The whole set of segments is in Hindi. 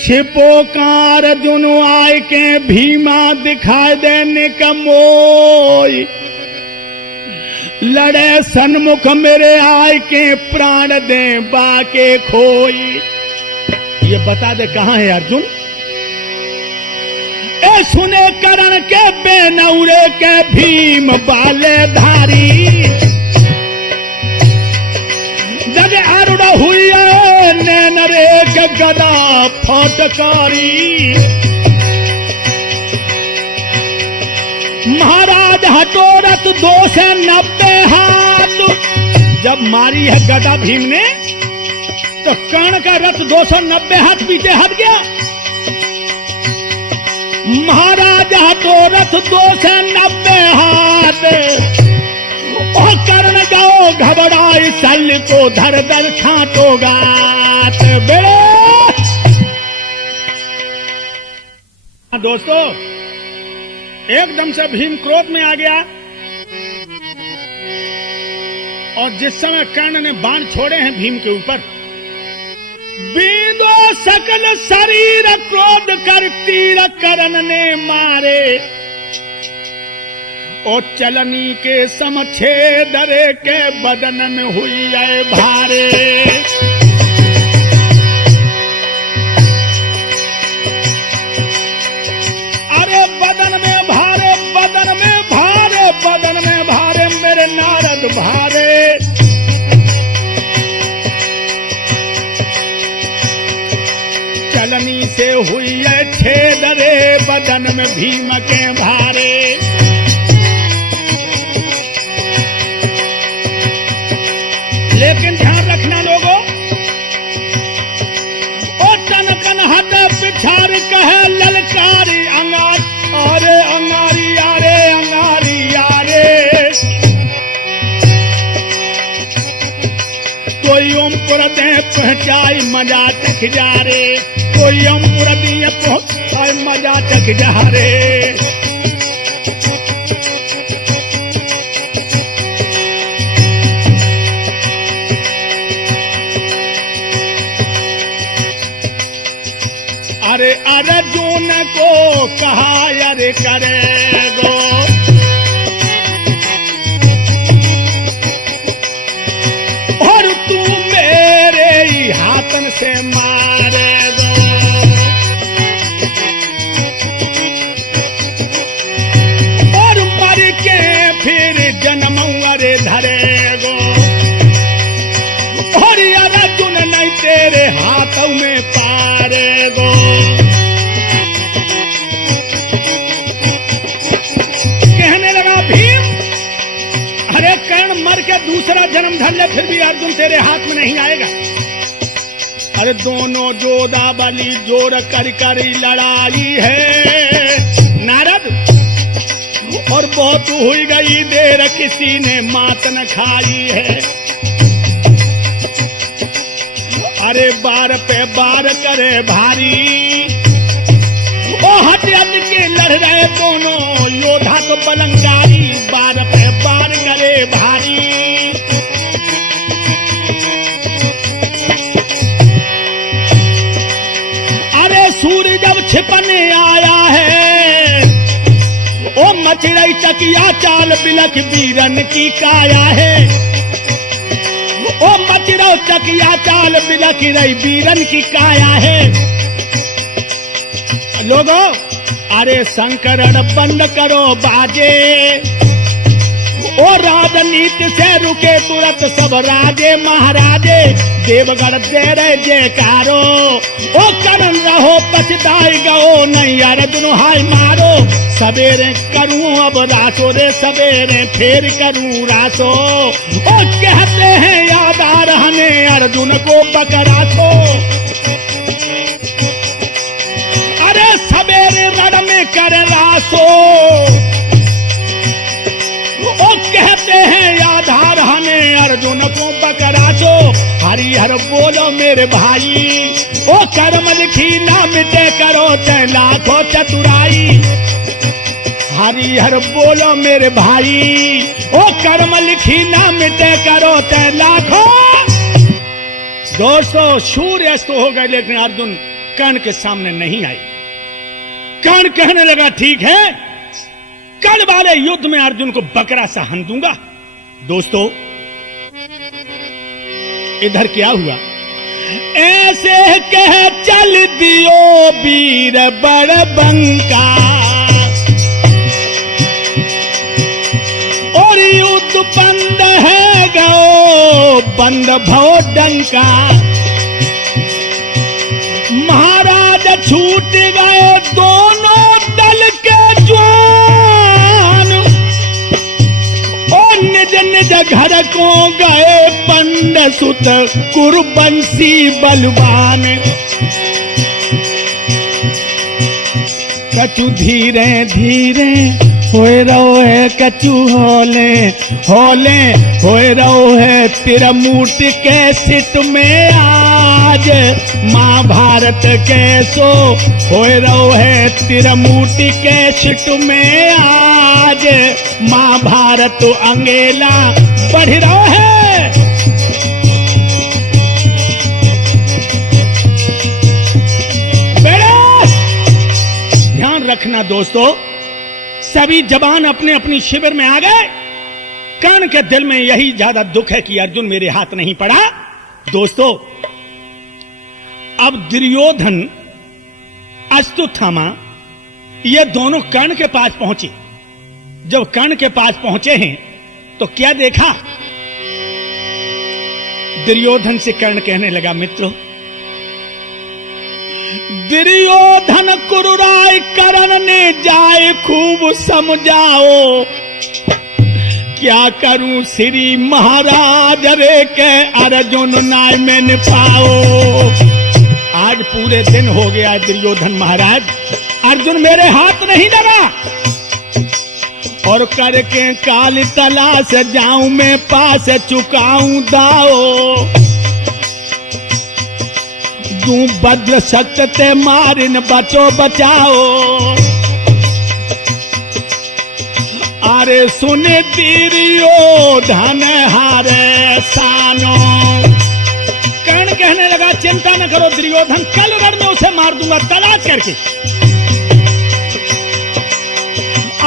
छिपोकार जुनु आय के भीमा दिखाई देने का मोय, लड़े सन्मुख मेरे आय के प्राण दे बाके खोई। ये बता दे कहां है अर्जुन? ए सुने करण के बेनौरे के भीम बाले धारी, जग अरुण हुई नैन रे के गदा फटकारी। महाराज हटोरत 290 हाथ, जब मारी है गदा भीम ने तो कर्ण का रथ 290 हाथ पीछे हट गया। महाराज हटोरत 290 हाथ, और कर्ण जाओ घबराए शल्य को धर धर छांटोगा बेड़े। दोस्तों, एकदम से भीम क्रोध में आ गया और जिस समय कर्ण ने बाण छोड़े हैं भीम के ऊपर, बींदो सकल शरीर क्रोध कर तीर कर्ण ने मारे, और चलनी के समछेदरे के बदन में हुई है भारे। अरे बदन में भारे, बदन में भारे, बदन में भारे मेरे नारद भारे। चलनी से हुई है छेदरे बदन में भीम के भारे। लेकिन ध्यान रखना लोगों, ओ टनकन हट पिछाड़ कहे ललकारी अंगार, अरे अंगारी आरे अंगारी आरे। कोई ओमपुर दे पहुंचाई मजा तक जा रे, कोई ओमपुर दिए पहुंचाई मजा तक जा रे। अरे अर्जुन को कहा अरे करे दो, और तू मेरे ही हाथन से मारे दो। और मर के फिर जन्म अरे धरे गो, और अर्जुन नहीं तेरे हाथों में पारे गो। मर के दूसरा जन्म धर ले फिर भी अर्जुन तेरे हाथ में नहीं आएगा। अरे दोनों जोधा बलि जोर कर कर लड़ाई है नारद, और बहुत हुई गई देर किसी ने मात न खाई है। अरे बार पे बार करे भारी, ओ हट हट के लड़ रहे दोनों योद्धा तो बलंगारी, बार पे बार करे भारी। अरे सूर्य जब छिपने आया है, ओ मच रही चकिया चाल बिलख बीरन की काया है। ओ मच रही चकिया चाल बिलख रही बीरन की काया है। लोगों, अरे संकरण बंद करो बाजे, ओ राजनीति से रुके तुरंत सब राजे महाराजे। देवगढ़ दे रहे जयकारो, ओ करण रहो पछताई गो नहीं अर्जुन हाय मारो। सवेरे करूं अब रासो रे सवेरे फिर करूं रासो, ओ कहते हैं याद आ रहने अर्जुन को पकड़ा तो। सवेरे रण में कर रासो, ओ कहते हैं याधार हमें अर्जुन को पकड़ा सो। हरिहर बोलो मेरे भाई, ओ कर्म लिखी ना मिटे करो ते लाखों चतुराई। हरिहर बोलो मेरे भाई, ओ कर्म लिखी ना मिटे करो ते लाखों। दोस्तों सूर्य अस्त हो गए, लेकिन अर्जुन कर्ण के सामने नहीं आई। कर्ण कहने लगा ठीक है, कल वाले युद्ध में अर्जुन को बकरा सा हन दूंगा। दोस्तों इधर क्या हुआ, ऐसे कह चल दियो वीर बड़बंका, और युद्ध बंद है गो बंद भो डंका। महाराज छूट गए दोनों दल के जवान, और निज निज घर को गए पंड सुत कुरुबंसी बलवान। कछु धीरे धीरे होए रहो है, कछु होले होले होए रहो है, तिरमूट के सिट में आज महाभारत के सो होए रहो है, तिरमूट के सिट में आज महाभारत अंगेला बढ़ रहो है। ध्यान रखना दोस्तों, सभी जवान अपने अपनी शिविर में आ गए। कर्ण के दिल में यही ज्यादा दुख है कि अर्जुन मेरे हाथ नहीं पड़ा। दोस्तों अब दुर्योधन अश्वत्थामा ये दोनों कर्ण के पास पहुंचे। जब कर्ण के पास पहुंचे हैं तो क्या देखा, दुर्योधन से कर्ण कहने लगा मित्रों, दुर्योधन कुरुराय कर्ण ने जाए खूब समझाओ, क्या करूं श्री महाराज रे के अर्जुन नाय में न पाओ। आज पूरे दिन हो गया दुर्योधन महाराज, अर्जुन मेरे हाथ नहीं लगा, और करके काल तलाश जाऊं मैं पास चुकाऊं दाओ। तू बद्र सत्य ते मारिन बचो बचाओ। अरे सुन दुर्योधन हारे सानो। कर्ण कहने लगा चिंता न करो दुर्योधन, कल रण में उसे मार दूंगा तलाश करके।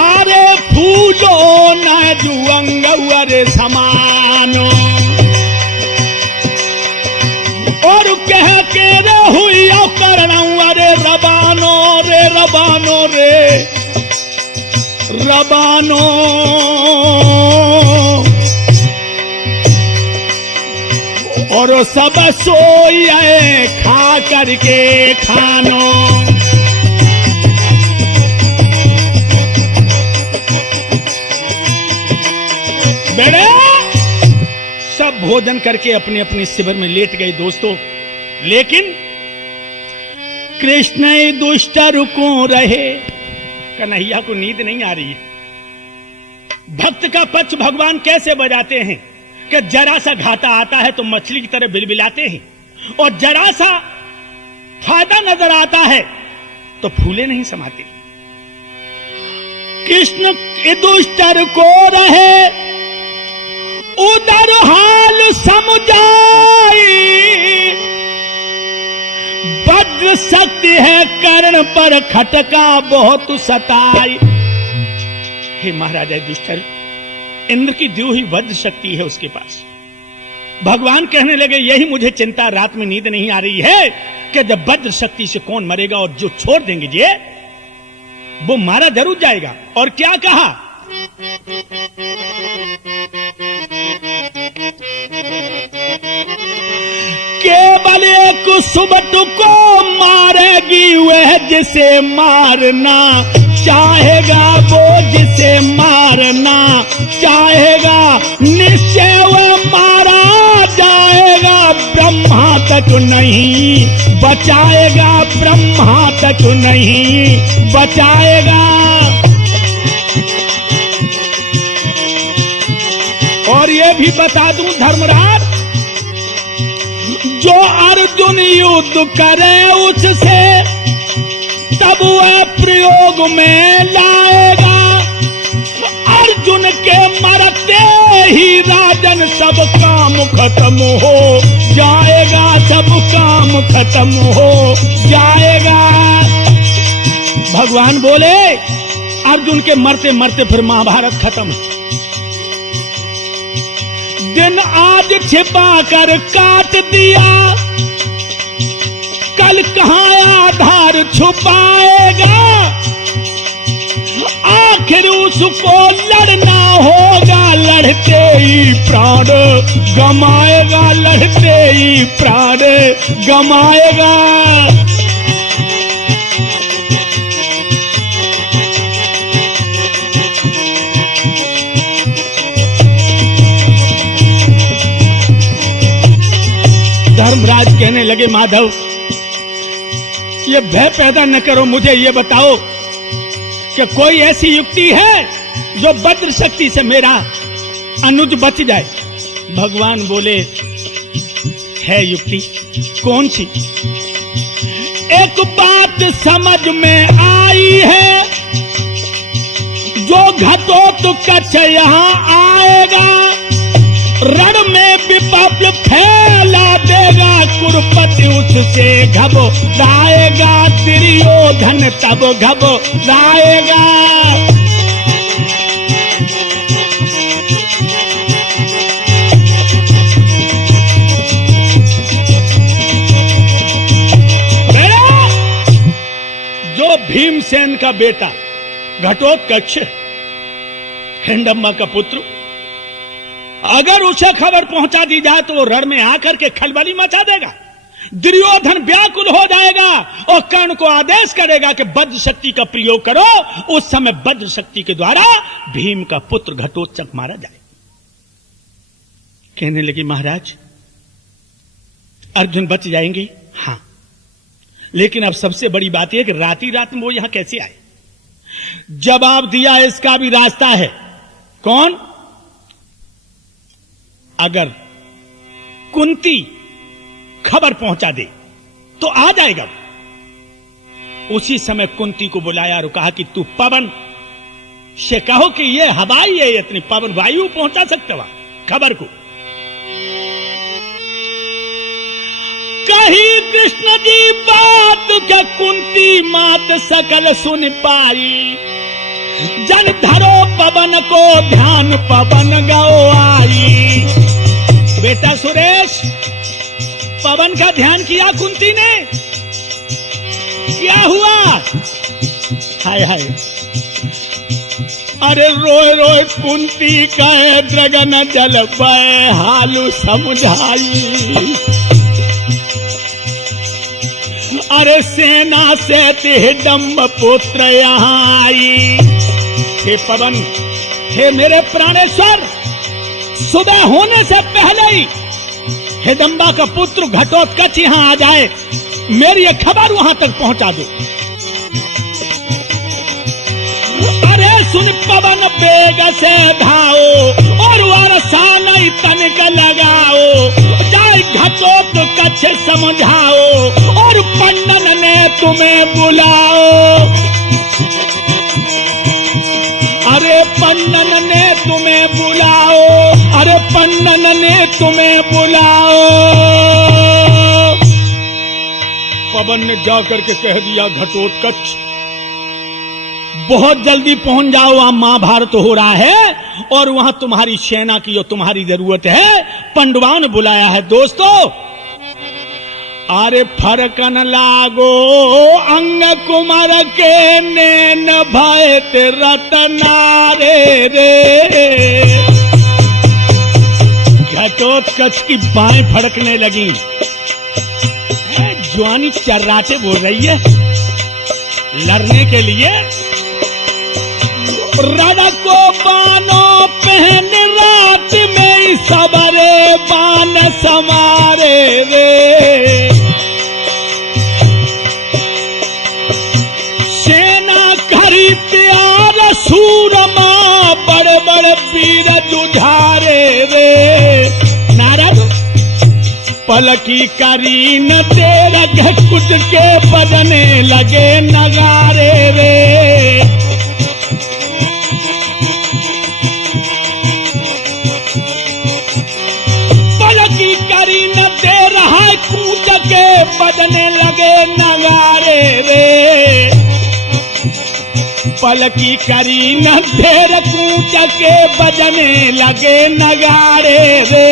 अरे फूलो न जुअंग अरे समानो, और कह के रे हुई करनाऊ, अरे रबानो रे रबानो रे रबानो। और सब सोए खा करके खानो। बेड़े सब भोजन करके अपने अपने शिविर में लेट गए दोस्तों। लेकिन कृष्ण दुष्ट रुको रहे, कन्हैया को नींद नहीं आ रही है। भक्त का पक्ष भगवान कैसे बजाते हैं कि जरा सा घाटा आता है तो मछली की तरह बिलबिलाते हैं, और जरा सा फायदा नजर आता है तो फूले नहीं समाते। कृष्ण दुष्ट रुको रहे, उधर हाल समझाई, वज्र शक्ति है कर्ण पर खटका बहुत सताई। हे महाराजा दुष्टर, इंद्र की दी हुई वज्र शक्ति है उसके पास। भगवान कहने लगे यही मुझे चिंता, रात में नींद नहीं आ रही है कि जब वज्र शक्ति से कौन मरेगा, और जो छोड़ देंगे जी वो मारा जरूर जाएगा। और क्या कहा, केवल एक सुबट को मारेगी वह जिसे मारना चाहेगा, वो जिसे मारना चाहेगा निश्चय वह मारा जाएगा। ब्रह्मा तक नहीं बचाएगा, ब्रह्मा तक नहीं बचाएगा। और ये भी बता दूं धर्मराज, जो अर्जुन युद्ध करे उससे तब वह प्रयोग में लाएगा। अर्जुन अर्जुन के मरते ही राजन सब काम खत्म हो जाएगा, सब काम खत्म हो जाएगा। भगवान बोले अर्जुन के मरते मरते फिर महाभारत खत्म। दिन आज छिपा कर काट दिया, कल कहां आधार छुपाएगा। आखिर उसको लड़ना होगा, लड़ते ही प्राण गमाएगा, लड़ते ही प्राण गमाएगा। धर्मराज कहने लगे माधव ये भय पैदा न करो, मुझे ये बताओ कि कोई ऐसी युक्ति है जो वज्र शक्ति से मेरा अनुज बच जाए। भगवान बोले है युक्ति। कौन सी? एक बात समझ में आई है, जो घटोत्कच यहाँ आएगा रण में विपद फैला देगा, कुरुपति उससे घबराएगा, दुर्योधन तब घबराएगा। जो भीमसेन का बेटा घटोत्कच हिडंबा का पुत्र, अगर उसे खबर पहुंचा दी जाए तो वो रण में आकर के खलबली मचा देगा। दुर्योधन व्याकुल हो जाएगा और कर्ण को आदेश करेगा कि वज्र शक्ति का प्रयोग करो। उस समय वज्र शक्ति के द्वारा भीम का पुत्र घटोत्कच मारा जाए। कहने लगी महाराज अर्जुन बच जाएंगे। हां, लेकिन अब सबसे बड़ी बात यह कि राती रात में वो यहां कैसे आए? जवाब दिया इसका भी रास्ता है। कौन? अगर कुंती खबर पहुंचा दे तो आ जाएगा। उसी समय कुंती को बुलाया और कहा कि तू पवन से कहो कि ये हवाई है, इतनी पवन वायु पहुंचा सकता हुआ खबर को। कही कृष्ण जी बात क्या कुंती मात सकल सुन पाई, जन धरो पवन को ध्यान पवन गो आई। बेटा सुरेश, पवन का ध्यान किया कुंती ने? क्या हुआ? हाय हाय, अरे रोए रोए कुंती कहे द्रगन जल बहे हालू समझाई। अरे सेना से हिडंब पुत्र यहाँ आई। हे पवन, हे मेरे प्राणेश्वर, सुबह होने से पहले ही हिडंबा का पुत्र घटोत्कच यहां आ जाए, मेरी ये खबर वहां तक पहुंचा दो। अरे सुन पवन बेग से धाओ और वर्षा नहीं तनिक लगाओ, जाए घटोत्कच समझाओ और पंडन ने तुम्हें बुलाओ। अरे पंडन ने तुम्हें बुलाओ, अरे पंडन ने तुम्हें बुलाओ। पवन ने जाकर के कह दिया घटोत्कच बहुत जल्दी पहुंच जाओ, वहां महाभारत हो रहा है और वहां तुम्हारी सेना की और तुम्हारी जरूरत है। पंडवाओं ने बुलाया है। दोस्तों, अरे फरकन लागो अंग कुमार के नैन भय रतनारे रे। घटोत्कच की बाहें फड़कने लगी, जवानी चर्राटे बोल रही है लड़ने के लिए। रण को बानो पहन रात में सबरे बान समारे रे। सेना करी प्यार सूरमा बड़े बड़े वीर जुझारे रे। नारद पलकी करी न तेरा घुट के बजने लगे नगारे रे। बजने लगे नगारे रे, पलकी करी न ढेर कूच के बजने लगे नगारे रे।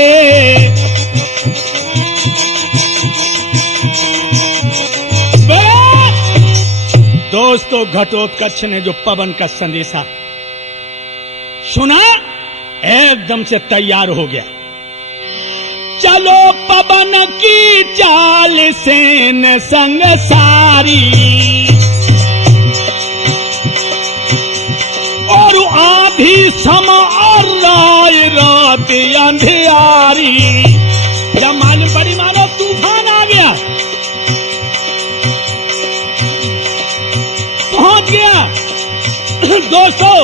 दोस्तों, घटोत्कच ने जो पवन का संदेशा सुना, एकदम से तैयार हो गया। चलो पवन की चाल सेन संग सारी, और आधी सम और राय रात अंधियारी। जब मालूम बड़ी मानो तूफान आ गया, पहुंच गया। दोस्तों,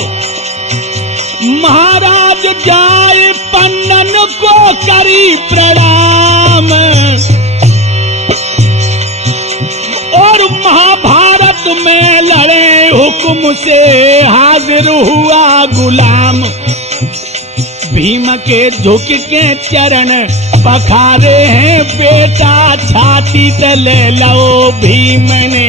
महाराज जाए पन्नन को करी प्रणाम, और महाभारत में लड़े हुक्म से हाजिर हुआ गुलाम। भीम के झुक के चरण पखारे हैं, बेटा छाती तले लो भीम ने।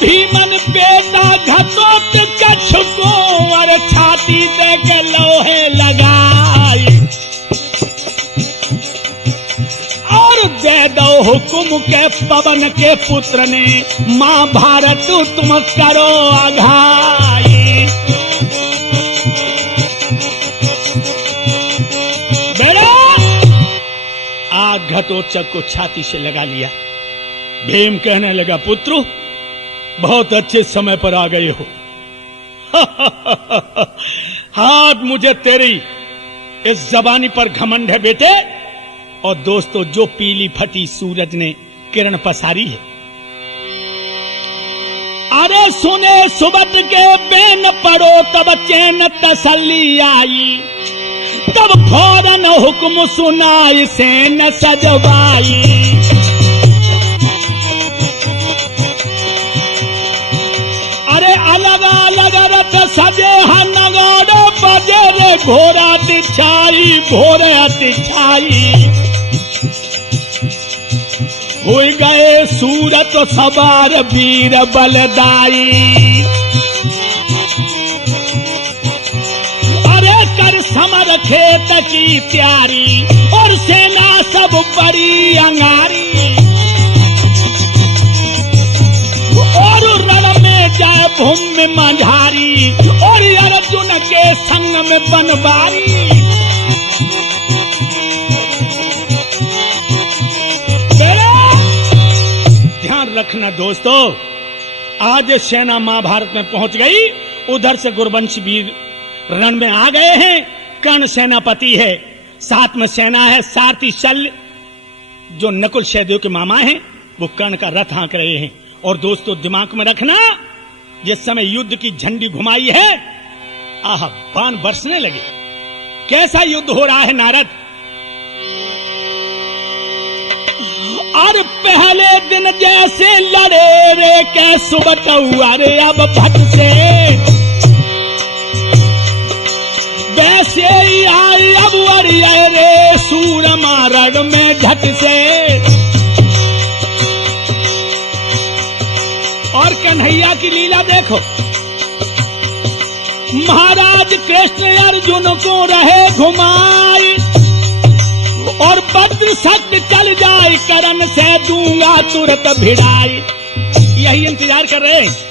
भीमन बेटा घटोत्कच को और छाती दे के लोहे लगाई, और दे दो हुक्म के पवन के पुत्र ने, महाभारत तुम करो आघाई। बेटा आग घटोत्कच को छाती से लगा लिया। भीम कहने लगा, पुत्र बहुत अच्छे समय पर आ गए हो। हाथ मुझे तेरी इस जबानी पर घमंड है बेटे। और दोस्तों, जो पीली फटी सूरज ने किरण पसारी है, अरे सुने सुबत के बेन पड़ो तब चैन तसल्ली आई, तब फौरन हुक्म सुनाई सेन सजवाई। अलग अलग रथ सजे नगाड़ो बजे रे, घोड़ा तिछाई घोड़े तिछाई। हो गए सूरत सवार वीर बलदाई, अरे कर समर खेत की तैयारी, और सेना सब बड़ी अंगारी। और रण में जाए भूमि में मंझारी, और अर्जुन के संग में बनवारी। ध्यान रखना दोस्तों, आज सेना महाभारत में पहुंच गई। उधर से गुरवंश वीर रण में आ गए हैं। कर्ण सेनापति है, साथ में सेना है। सारथी शल्य जो नकुल सहदेव के मामा हैं, वो कर्ण का रथ हाँक रहे हैं। और दोस्तों, दिमाग में रखना, जिस समय युद्ध की झंडी घुमाई है, आह बाण बरसने लगे। कैसा युद्ध हो रहा है नारद? और पहले दिन जैसे लड़े रे के सुबह रे, अब भट से वैसे ही आई अब वरिया रे, सूर मारण में झट से। और कन्हैया की लीला देखो, महाराज कृष्ण अर्जुन को रहे घुमाई, और वज्र शक्ति चल जाए करण से दूंगा तुरंत भिड़ाई। यही इंतजार कर रहे हैं।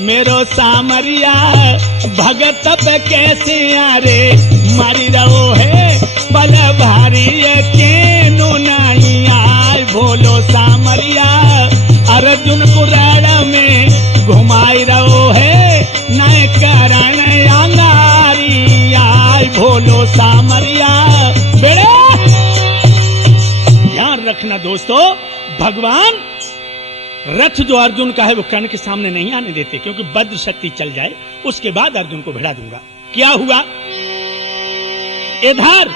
मेरो सामरिया भगत पे कैसे आरे, मारी रहो है बल भारी के नो नहीं आए। भोलो सामरिया अर्जुन को रण में घुमाई रहो है, नए कारण अंगारी आए। भोलो सामरिया बेड़े। ध्यान रखना दोस्तों, भगवान रथ जो अर्जुन का है वो कर्ण के सामने नहीं आने देते, क्योंकि वज्र शक्ति चल जाए उसके बाद अर्जुन को भिड़ा दूंगा। क्या हुआ इधर?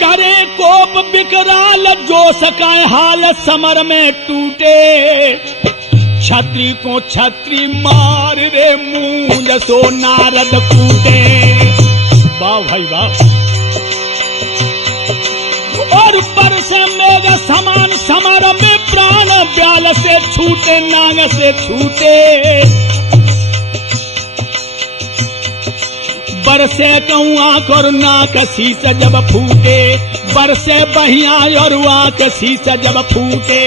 करे कोप विकराल जो सकाए हाल समर में टूटे, छत्री को छत्री मार रे मूंज सो नारद कूटे। वाह भाई वाह। और बरसे मेघ समान समर में प्राण ब्याल से छूटे नाग से छूटे। बरसे कौआ और नाक शीश जब फूटे, बरसे बहिया और आंख शीश जब फूटे।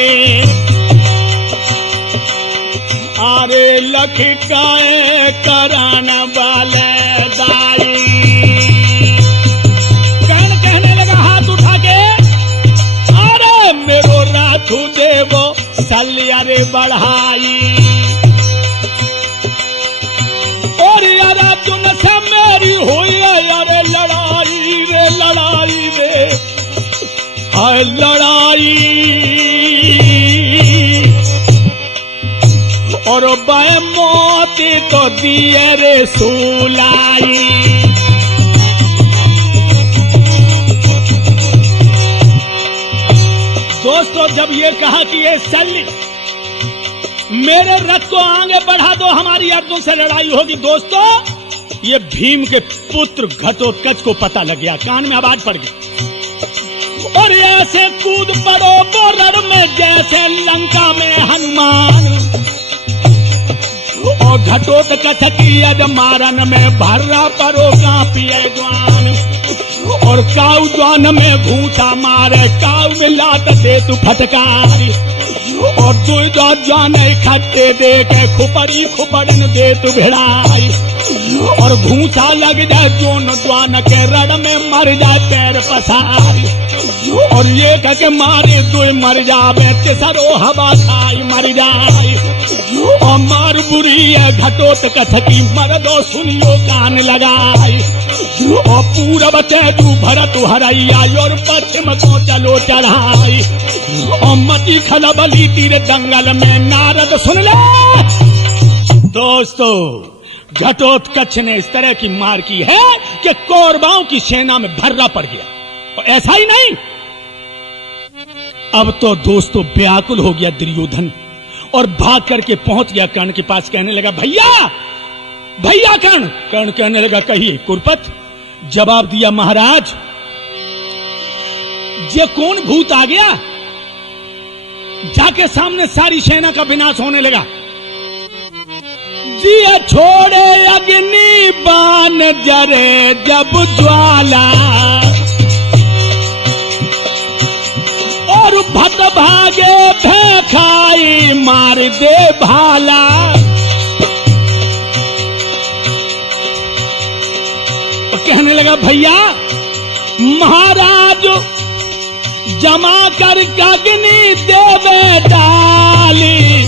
आरे लखकाए करान वाले दाई। कहने लगा हाथ उठा के, अरे मेरो राथू देवो सलिया रे बढ़ाई। और यार अर्जुन से मेरी हुई अरे लड़ाई रे लड़ाई रे हाय लड़ाई। और बाय मोती तो दिए रे सुलाई। दोस्तों जब ये कहा कि ये शल्य मेरे रथ को आगे बढ़ा दो, हमारी अर्जुन से लड़ाई होगी। दोस्तों ये भीम के पुत्र घटोत्कच को पता लग गया, कान में आवाज पड़ गई। और ऐसे कूद पड़ो बोरर में जैसे लंका में हनुमान। और घटोत्कच की अजमारन में भर्रा परो कांपिए जवान। और काऊ जवान में भूसा मारे, काऊ में लात दे तू फटकारी। और तू जान इकट्ठे दे के खुपड़ी खुपड़न दे तू भिड़ाई। और घूसा लग जाए जोन द्वान के रड़ में मर जाए पैर पसारी। और ये कह के मारे दो मर जावे, तेसरो हवा खाई मर जाए। और मार बुरी है घटोत्कच की, मर दो सुनियो कान लगाई। और पूरब तेजू भरत हरैया, और पश्चिम को चलो चढ़ाई। और मती खलबली तीर दंगल में नारद सुन ले। दोस्तों घटोत्कच ने इस तरह की मार की है कि कौरवों की सेना में भर्रा पड़ गया। और ऐसा ही नहीं, अब तो दोस्तों व्याकुल हो गया दुर्योधन और भाग करके पहुंच गया कर्ण के पास। कहने लगा भैया भैया कर्ण। कर्ण कहने लगा कहिए कुरपत। जवाब दिया महाराज ये कौन भूत आ गया, जाके सामने सारी सेना का विनाश होने लगा। जी छोड़े अग्नि बाण जरे जब ज्वाला। और भत भागे भेखाई मार दे भाला। कहने लगा भैया महाराज जमा कर अग्नि देवे डाली।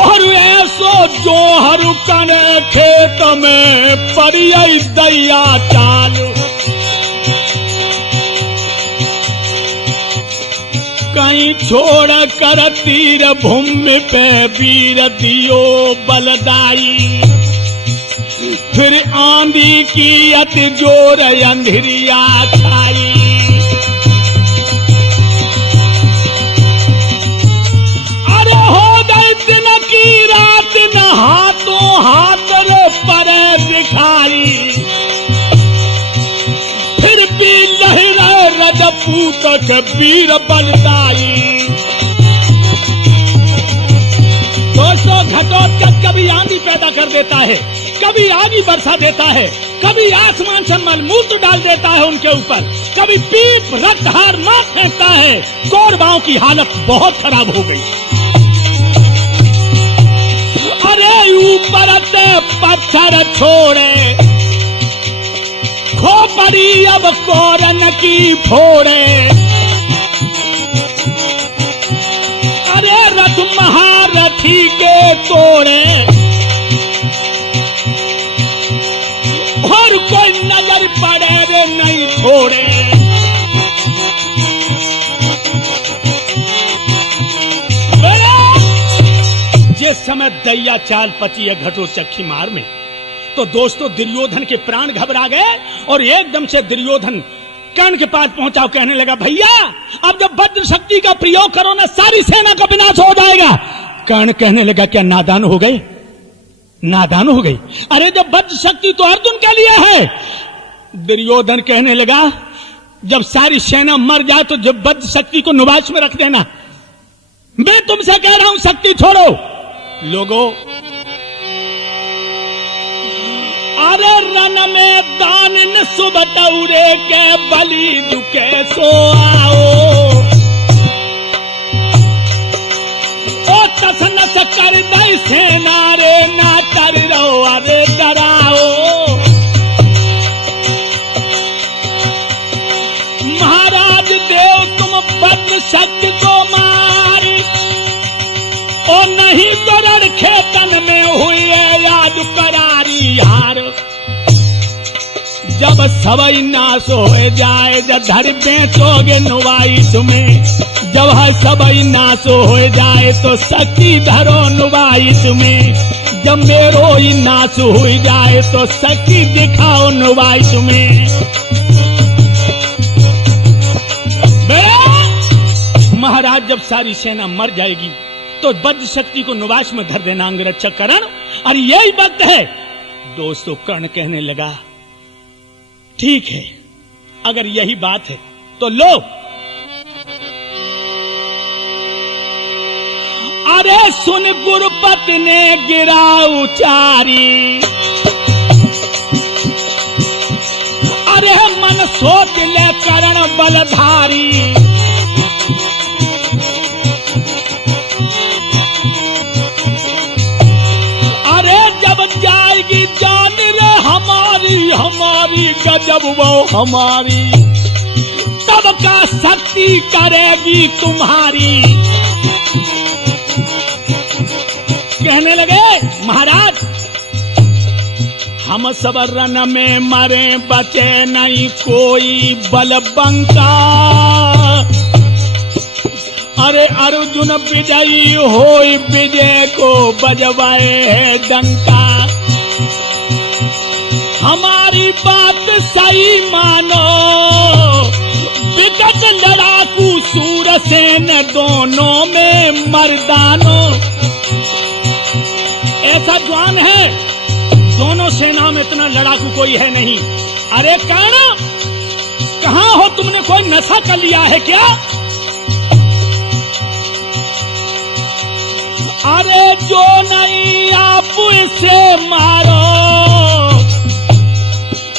और ऐसो जोहर कने खेत में परिय दैया चालू। कहीं छोड़ कर तीर भूमि पे वीर दियो बलदाई। फिर आंधी की अति जोर अंधेरिया छाई। अरे हो गई दिन की रात न हाथों हाथ रे पर दिखाई। फिर भी लहरा रजपूत के वीर बलदाई। दोस्तों घटोत्कच कभी आंधी पैदा कर देता है, कभी आगी बरसा देता है, कभी आसमान से मलमूत्र डाल देता है उनके ऊपर, कभी पीप रक्तहार मार फेंकता है। कौरवों की हालत बहुत खराब हो गई। अरे ऊपर से पत्थर छोड़े खोपड़ी अब कौरन की फोड़े। अरे रथ महारथी के तोड़े। और कोई नजर पड़े रे नहीं छोड़े। जिस समय दैया चाल पची है घटोत्कच की मार में, तो दोस्तों दुर्योधन के प्राण घबरा गए। और एकदम से दुर्योधन कर्ण के पास पहुंचा, कहने लगा भैया अब जब वज्र शक्ति का प्रयोग करो ना सारी सेना का विनाश हो जाएगा। कर्ण कहने लगा क्या नादान हो गए, नादान हो गई? अरे जब वज्र शक्ति तो अर्जुन के लिए है। दुर्योधन कहने लगा जब सारी सेना मर जाए तो जब वज्र शक्ति को निवास में रख देना। मैं तुमसे कह रहा हूं शक्ति छोड़ो। लोगों, अरे रन में दान न सुबतौरे के बलि दुखे सो आओ, ओ तस नस कर दई सेना रे ना कर रो अरे डराओ। महाराज देव तुम वज्र शक्ति को मारी, ओ नहीं तो रण खेतन में हुई है याद करारी हार। जब सबई नाश हो जाए जब धर बेचोगे नुवाई तुम्हें, जब है सबई नाश हो जाए तो शक्ति धरो नुवाई तुम्हें, जब मेरो ही नाश हो जाए तो शक्ति दिखाओ नुवाई तुम्हें। महाराज जब सारी सेना मर जाएगी तो वज्र शक्ति को निवास में धर देना अंगरक्षक कर्ण, और यही वक्त है। दोस्तों कर्ण कहने लगा ठीक है अगर यही बात है तो लो। अरे सुन गुरुपति ने गिरा उचारी, अरे मन सोच ले कर्ण बलधारी। जाएगी जान रे हमारी हमारी गजब वो हमारी, तब का शक्ति करेगी तुम्हारी। कहने लगे महाराज हम सब रण में मरे बचे नहीं कोई बलबंका, अरे अर्जुन विजयी होई विजय को बजवाए है डंका। हमारी बात सही मानो विकट लड़ाकू सूरसेन दोनों में मर्दानों। ऐसा जवान है दोनों सेना में इतना लड़ाकू कोई है नहीं। अरे कर्ण कहां हो, तुमने कोई नशा कर लिया है क्या? अरे जो नहीं आप इसे मारो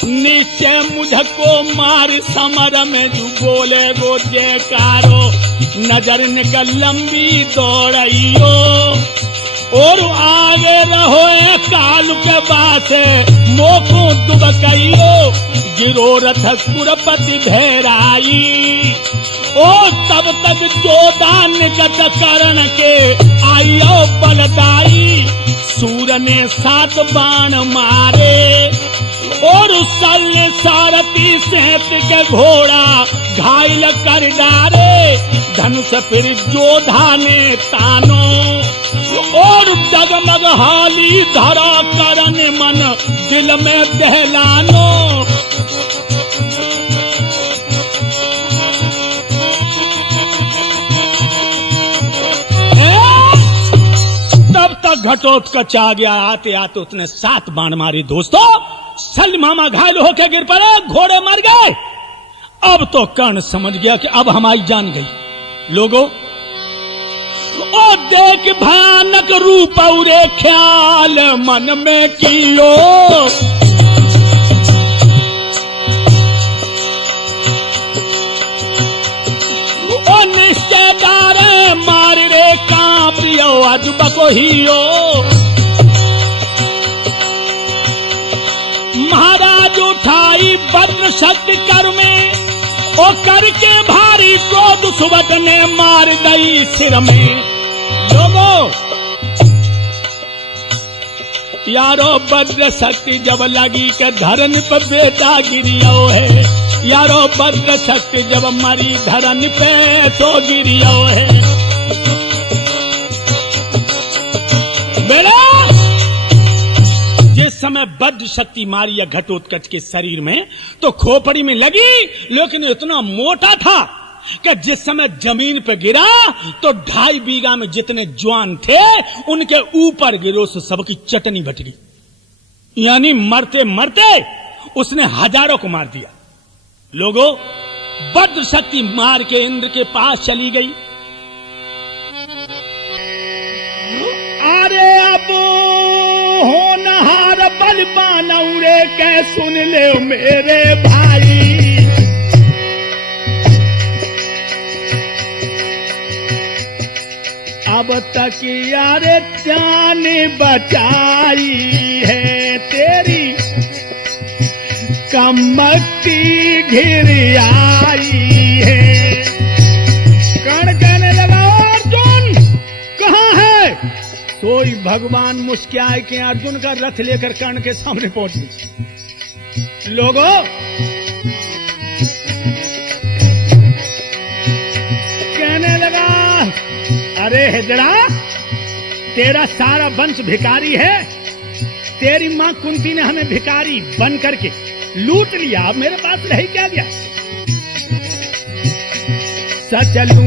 निश्चय मुझको मार समर में जो बोले गो जयकारो। नजर निकल लंबी दौड़ियो और आगे रहो काल के बासे मोको दुबकइयो। गिरो रथ कुरपति भैराई ओ तब तक जोधा निकट करण के आयो बलदाई। सूर ने 7 बाण मारे और उसल सारथी सेत के घोड़ा घायल कर डारे। धनुष फिर जोधा ने तानो और डगमग हाली धरा करण मन दिल में दहलानो। तब तक घटोत्कच आ गया। आते आते उसने 7 बाण मारे। दोस्तों शल्य मामा घायल होकर गिर पड़े, घोड़े मर गए। अब तो कर्ण समझ गया कि अब हमारी जान गई। लोगों ओ देख भयानक रूप और ख्याल मन में कियो। ओ निश्चय डारे मार रे कांपियो अजब को हियो। महाराज उठाई वज्र शक्ति कर में ओ करके भारी क्रोध सुवट ने मार दई सिर में। लोगों यारो वज्र शक्ति जब लगी के धरन पे बेटा गिरियो है। यारो वज्र शक्ति जब मरी धरन पे तो गिरियो है। बेटा जिस समय वज्र शक्ति मारी या घटोत्कच के शरीर में तो खोपड़ी में लगी, लेकिन इतना मोटा था कि जिस समय जमीन पे गिरा तो 2.5 बीघा में जितने जवान थे उनके ऊपर गिरो से सबकी चटनी बट गई। यानी मरते मरते उसने हजारों को मार दिया। लोगों, वज्र शक्ति मार के इंद्र के पास चली गई। अरे अब होनहार बलवान उड़े के सुन ले मेरे भाई, अब तक यार जान बचाई है तेरी कमती घिर आई है। कर्ण कहने लगा अर्जुन कहां है? सोई भगवान मुस्कुराए कि अर्जुन का रथ लेकर कर्ण के सामने पहुंच गई। लोगों, कहने लगा अरे हिजड़ा, तेरा सारा वंश भिखारी है। तेरी मां कुंती ने हमें भिखारी बन करके लूट लिया, अब मेरे पास रह क्या गया? सचलू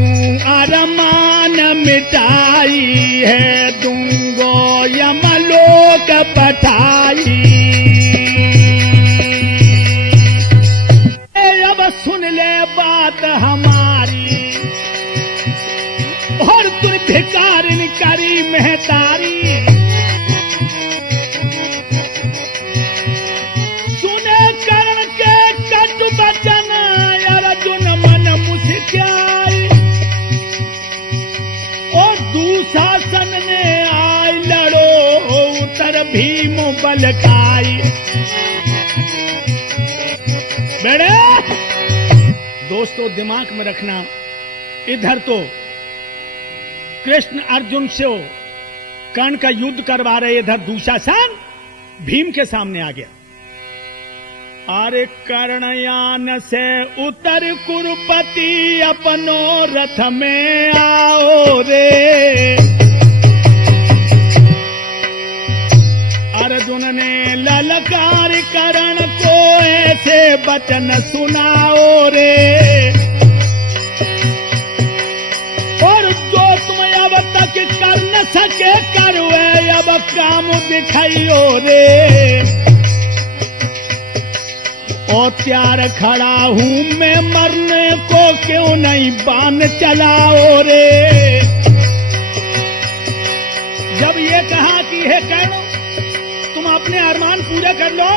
अरमान मिटाई है, दूंगो यमलोक पठाई। अब सुन ले बात हमारी, और तू भिखारिन करी महतारी। सुने कर्ण के कट बचन, अर्जुन मन मुस्कुराए। और दुशासन ने आय लड़ो, उतर भीम बल खाई। बेड़े दोस्तों, दिमाग में रखना, इधर तो कृष्ण अर्जुन से कर्ण का युद्ध करवा रहे, इधर दुशासन भीम के सामने आ गया। अरे कर्णयान से उतर कुरुपति, अपनो रथ में आओ रे। अर्जुन ने ललकार कर्ण को ऐसे वचन सुनाओ रे। और जो तुम अब तक कर न सके करो, अब काम दिखाइयो रे। और त्यार खड़ा हूं मैं मरने को, क्यों नहीं बाण चलाओ रे। जब ये कहा कि हे कर्ण, तुम अपने अरमान पूरा कर लो,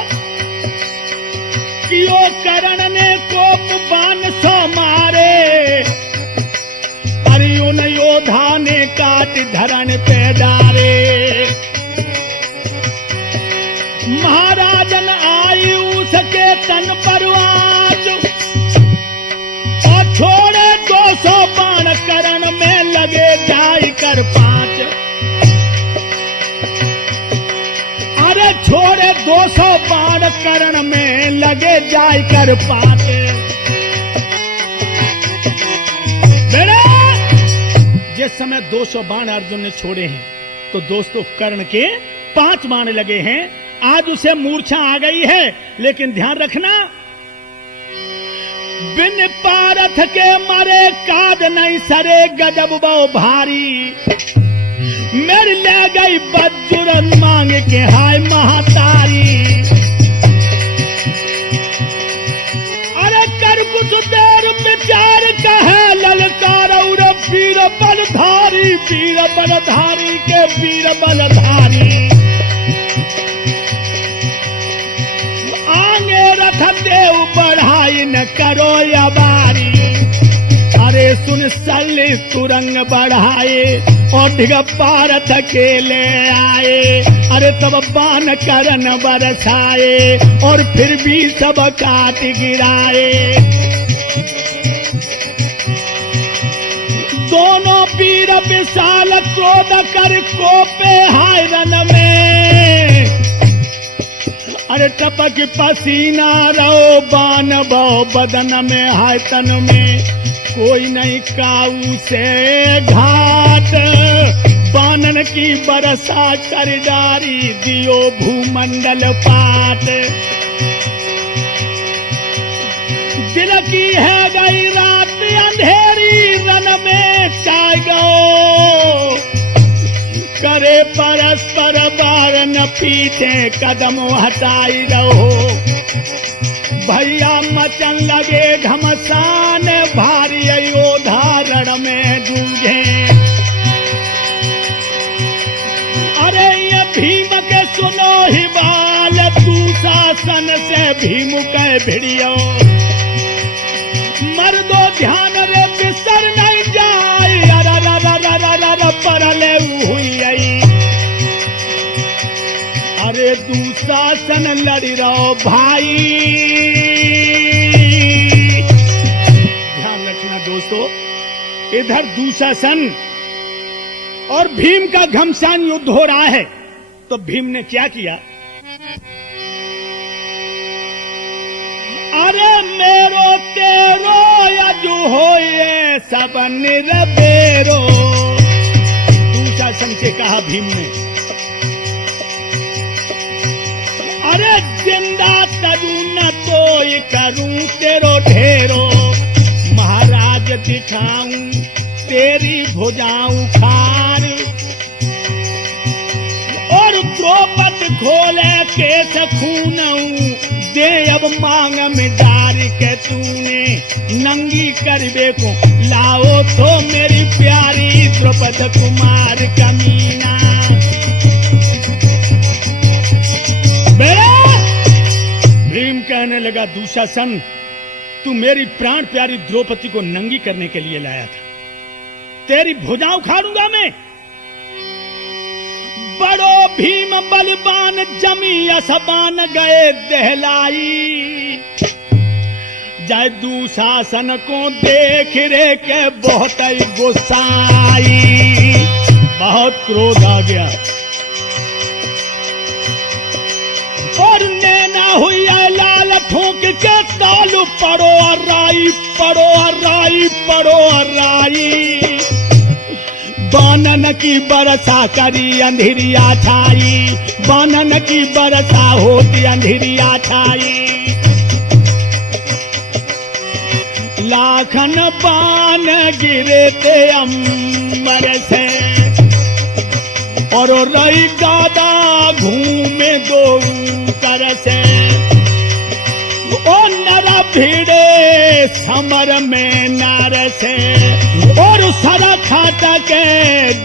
कि ओ कर्ण ने कोप बाण सो मारे। अर्जुन योद्धा ने काट धरण पे डारे। महाराजन आयु सके तन पर आज, और छोड़े 200 बाण कर्ण में लगे जाई कर 5। अरे छोड़े 200 बाण कर्ण में लगे जाई कर 5। जिस समय 200 बाण अर्जुन ने छोड़े हैं, तो दोस्तों कर्ण के 5 बाण लगे हैं। आज उसे मूर्छा आ गई है, लेकिन ध्यान रखना, बिन पारथ के मरे काद नहीं सरे, गजब बहु भारी। मेरी ले गई बज्जुरन मांग के, हाय महातारी। अरे कर कुछ देर विचार कहे, ललकार और वीर बलधारी, वीर बलधारी के वीर बलधारी। आगे रथ देव बढ़ाई न करो या बारी। अरे सुन सल्ले तुरंग बढ़ाए, और ढिग पारथ अकेले आए। अरे तब बाण कर्ण बरसाए, और फिर भी सब काट गिराए। दोनों वीर विशाल क्रोध कर कोपे हाय रन में। अरे टपक पसीना रहो बान बो बदन में, हाय तन में कोई नहीं काऊ से घाट। बानन की बरसा कर डारी, दियो भूमंडल पाट। दिल की है गई रात अंधेरी रन में चाय गो, करे परस्पर बार न पीछे कदम हटाई रहो। भैया मचन लगे घमसान, भारी योधा रण में जूझे। अरे ये भीम के सुनो ही बाल, दुशासन से भीम के भिड़ियो। मर्दो ध्यान रे बिसर नहीं जाए, परले हुई आई। अरे दुशासन लड़ी रहो भाई। ध्यान रखना दोस्तों, इधर दुशासन और भीम का घमसान युद्ध हो रहा है। तो भीम ने क्या किया? अरे मेरो तेरो यजु होए सब निरबेरो। दुशासन से कहा भीम ने, अरे जिंदा तरू न तो करूं तेरो ढेरो। महाराज दिखाऊं तेरी भुजाऊं खार, और द्रौपद खोले केस खूनऊं। दे अब मांग में डार के तूने, नंगी करबे को लाओ तो मेरी प्यारी द्रौपद कुमार कमीना। भीम कहने लगा, दुशासन तू मेरी प्राण प्यारी द्रौपदी को नंगी करने के लिए लाया था, तेरी भुजा उखाड़ूंगा मैं। बड़ो भीम बलवान जमी असबान गए दहलाई। जय दुशासन को देख रे के बहुत ही गुस्सा आई, बहुत क्रोध आ गया। और नैना हुई लाल ठोक के तालू, पड़ो अर्राई पड़ो अर्राई पड़ो अर्राई। बानन की बरसा करी अंधेरिया छाई, बानन की बरसा होती अंधेरिया छाई। लाखन बान गिरे थे अंबर से, और रही गादा घूमे दो कर से। ओ नर भिड़े समर में नर से, और सर खटक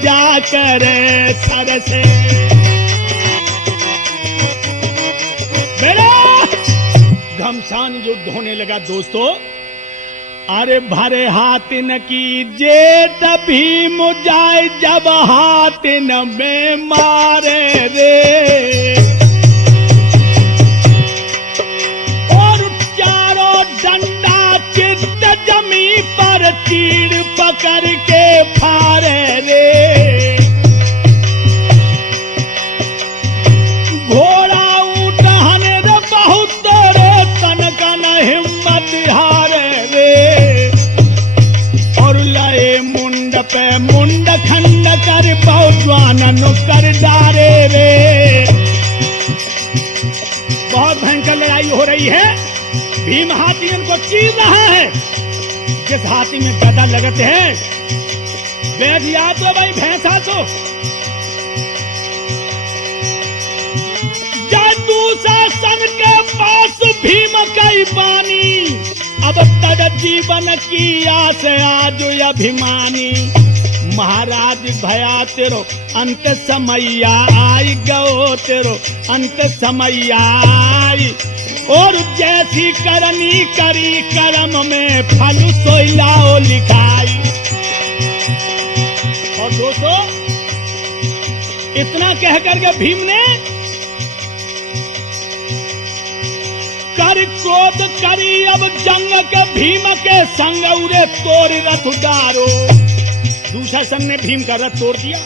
जाकर सर से। मेरा घमसान युद्ध होने लगा दोस्तों। अरे भरे हाथिन की जेठ भीम जाए, जब हाथिन में मारे रे। और चारों डंडा चित्त जमी पर तीर पकड़ के फारे रे। घोड़ा उठहन रे बहुत रे, तन का न हिम्मत हारे रे। और लए मुंड पे मुंड खंड कर बहुज्वान नुकर डारे रे। बहुत भयंकर लड़ाई हो रही है। भीम हाथियों को चीर रहा है। जिस हाथी में गदा लगते हैं, बैठ या तो भाई भैंसा तो। दुशासन के पास भीम कई बानी, अब तद जीवन की आस आज अभिमानी। महाराज भया तेरो अंत समैया आई गो, तेरो अंत समैया आई। और जैसी करनी करी कर्म में फल सोइलाओ लिखाई। और दोस्तों इतना कह करके भीम ने कर क्रोध करी अब जंग के भीम के संग उड़े तोड़ रथ डारो। दुशासन ने भीम का रथ तोड़ दिया।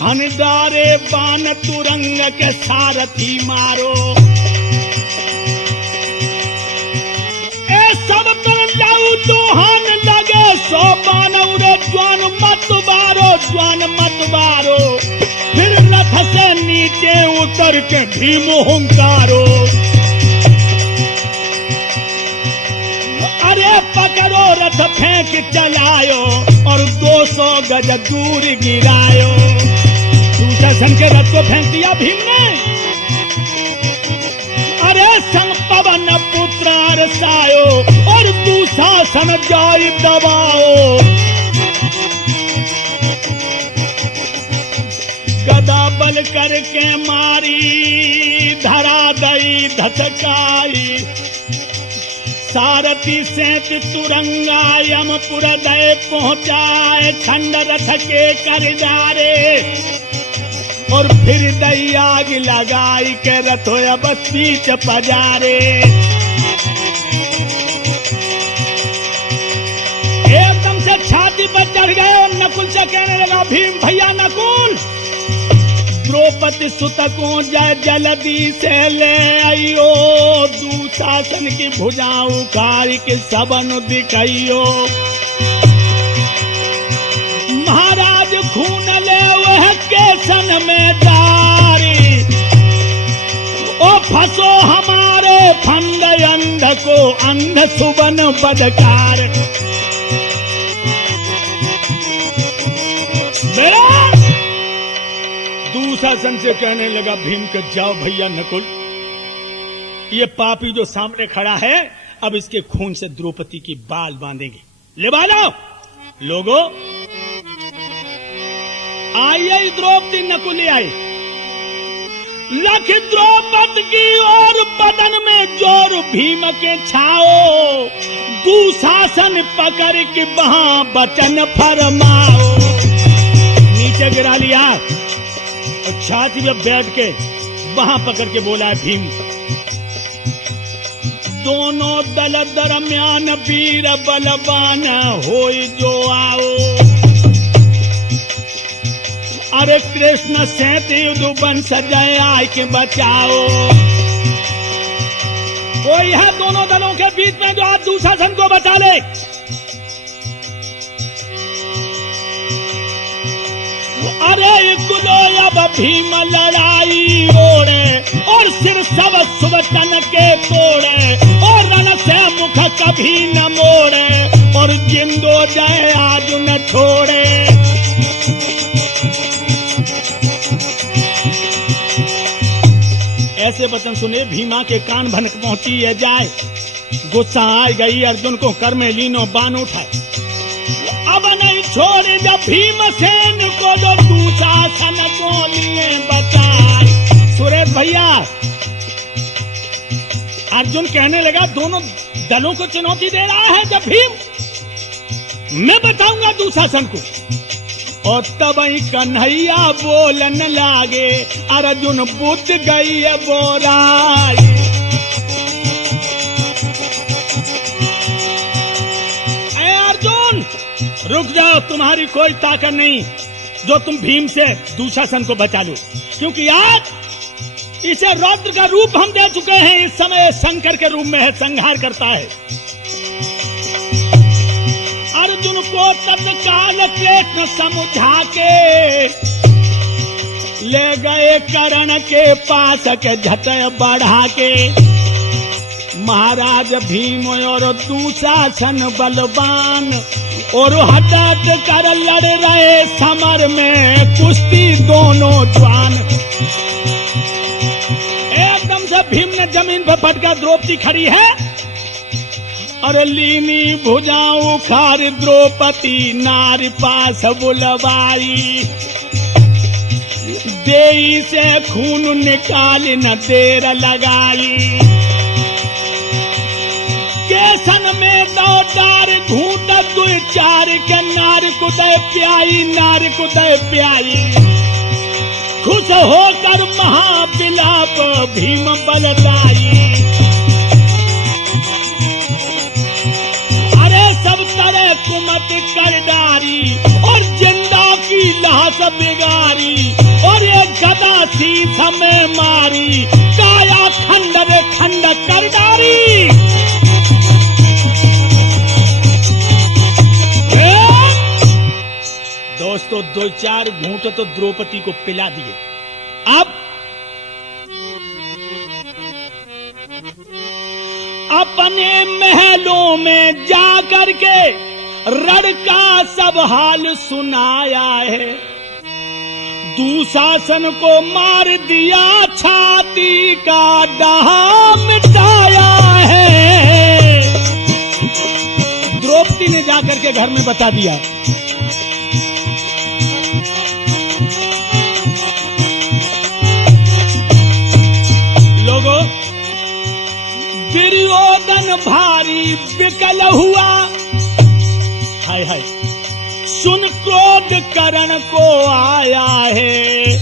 हनदारे बान तुरंग के सारथी मारो। ए सब तर लाऊ दोहान लगे, सो बान उड़े ज्वान मत बारो, ज्वान मत बारो। फिर रथ से नीचे उतर के भीम हुंकारो। अरे पकड़ो धनुष फेंक चलायो और 200 गज दूर गिरायो। दुशासन के रथ को फेंक दिया भीम ने। अरे संग पवन पुत्र अरसायो और दुशासन जाय दबाओ। गदा बल करके मारी धरा दई धसकाई। सारथी सेत तुरंगा यमपुर दय पहुंचाए। खंड रथ के कर डारे और फिर दई आग लगाई के रथो अब बीच पजारे। एकदम से छाती पर चढ़ गए और नकुल से कहने लगा, भीम भैया नकुल, द्रौपदी सुत को जय जल्दी से ले आइयो। दुशासन की भुजा उखाड़ के सबन दिखाइयो। महाराज खून ले वह केसन में डारी। ओ फंसो हमारे फंद अंध को अंध सुबन बदकार। दुशासन से कहने लगा भीम के, जाओ भैया नकुल, ये पापी जो सामने खड़ा है अब इसके खून से द्रौपदी की बाल बांधेंगे। ले बालो लोगो। आइए द्रौपदी नकुल आई। लख द्रौपदी की और बदन में जोर भीम के छाओ। दुशासन पकड़ के वहां वचन फरमाओ। नीचे गिरा लिया, छाती में बैठ के वहां पकड़ के बोला भीम, दोनों दल दरम्यान वीर बलवान होई जो आओ। अरे कृष्ण सेत युद्ध बन सजाए आय के बचाओ। कोई है दोनों दलों के बीच में जो आज दुशासन को बचा ले। अरे कुलो अब भीम लड़ाई ओढ़े और सिर सब सुबटन के तोड़े। और रण से मुख कभी न मोड़े और जिंदो जाए आज न छोड़े। ऐसे वचन सुने भीमा के कान भनक पहुंची है जाए। गुस्सा आ गई अर्जुन को, कर में लीनो बाण उठाए। अब नहीं छोड़े जब भीमसेन को जो दुशासन को लिए बचाए। सुरेश भैया अर्जुन कहने लगा, दोनों दलों को चुनौती दे रहा है जब भीम, मैं बताऊंगा दुशासन को। और तब ही कन्हैया बोलन लागे, अर्जुन बुझ गई है बोराई। रुक जाओ, तुम्हारी कोई ताकत नहीं जो तुम भीम से दुशासन को बचा लो, क्योंकि आज इसे रौद्र का रूप हम दे चुके हैं। इस समय शंकर के रूप में है, संहार करता है। अर्जुन को तत्काल कृष्ण समझा के ले गए कर्ण के पास के झटय बढ़ा के। महाराज भीम और दुशासन बलवान और हटट कर लड़ रहे समर में कुश्ती दोनों जवान। एकदम से भीम ने जमीन पर पटका, द्रौपदी खड़ी है और लीनी भुजाओं खार द्रौपदी नारी पास बुलवाई। देई से खून निकाल न देर लगाई। केसन में दो डार घूट दुई चार के नार कुदय प्याई, नार कुदय प्याई। खुश होकर महाविलाप भीम बलदाई। अरे सब तरह कुमत कर डारी और जिंदा की लाश बिगारी। और ये गदा शीश में मारी, काया खंड रे खंड कर डारी। दोस्तों दो चार घूंट तो द्रौपदी को पिला दिए। अब अपने महलों में जा करके रण का सब हाल सुनाया है, दुशासन को मार दिया, छाती का डहा मिटाया है। द्रौपदी ने जाकर के घर में बता दिया। लोगों, दुर्योधन भारी विकल हुआ, हाय हाय, सुन क्रोध करण को आया है।